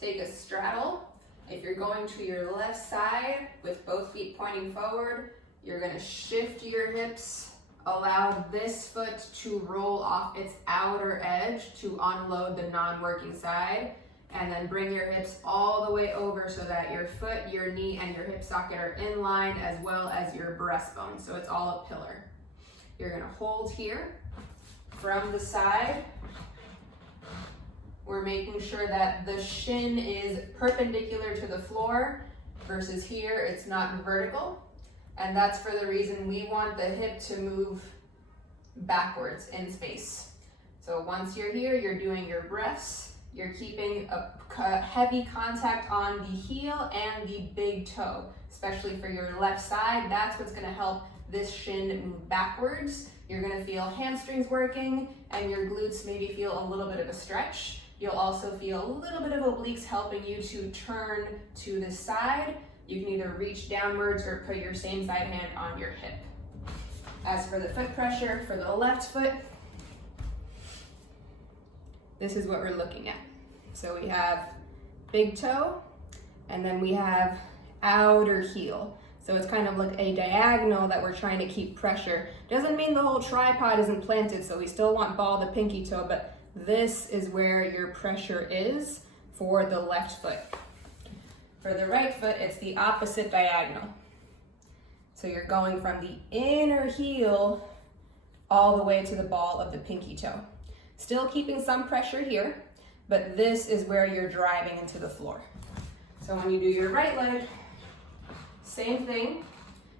Take a straddle. If you're going to your left side with both feet pointing forward, you're gonna shift your hips, allow this foot to roll off its outer edge to unload the non-working side, and then bring your hips all the way over so that your foot, your knee, and your hip socket are in line, as well as your breastbone, so it's all a pillar. You're gonna hold here. From the side, we're making sure that the shin is perpendicular to the floor versus here, it's not vertical. And that's for the reason we want the hip to move backwards in space. So once you're here, you're doing your breaths. You're keeping a heavy contact on the heel and the big toe, especially for your left side. That's what's gonna help this shin move backwards. You're gonna feel hamstrings working and your glutes maybe feel a little bit of a stretch. You'll also feel a little bit of obliques helping you to turn to the side. You can either reach downwards or put your same side hand on your hip. As for the foot pressure for the left foot, this is what we're looking at. So we have big toe, and then we have outer heel. So it's kind of like a diagonal that we're trying to keep pressure. Doesn't mean the whole tripod isn't planted, so we still want ball to pinky toe, but this is where your pressure is for the left foot. For the right foot, it's the opposite diagonal. So you're going from the inner heel all the way to the ball of the pinky toe. Still keeping some pressure here, but this is where you're driving into the floor. So when you do your right leg, same thing.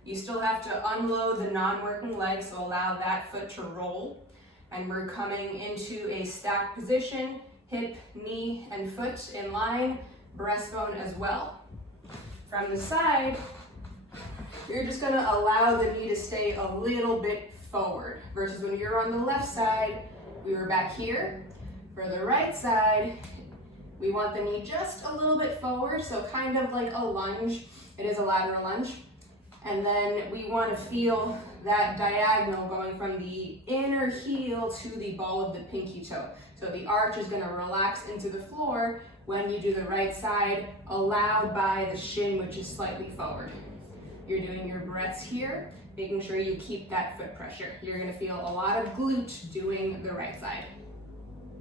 You still have to unload the non-working leg, so allow that foot to roll. And we're coming into a stacked position, hip, knee, and foot in line, breastbone as well. From the side, you're just gonna allow the knee to stay a little bit forward, versus when you're on the left side, we were back here. For the right side, we want the knee just a little bit forward, so kind of like a lunge. It is a lateral lunge. And then we want to feel that diagonal going from the inner heel to the ball of the pinky toe. So the arch is going to relax into the floor when you do the right side, allowed by the shin, which is slightly forward. You're doing your breaths here, making sure you keep that foot pressure. You're going to feel a lot of glute doing the right side.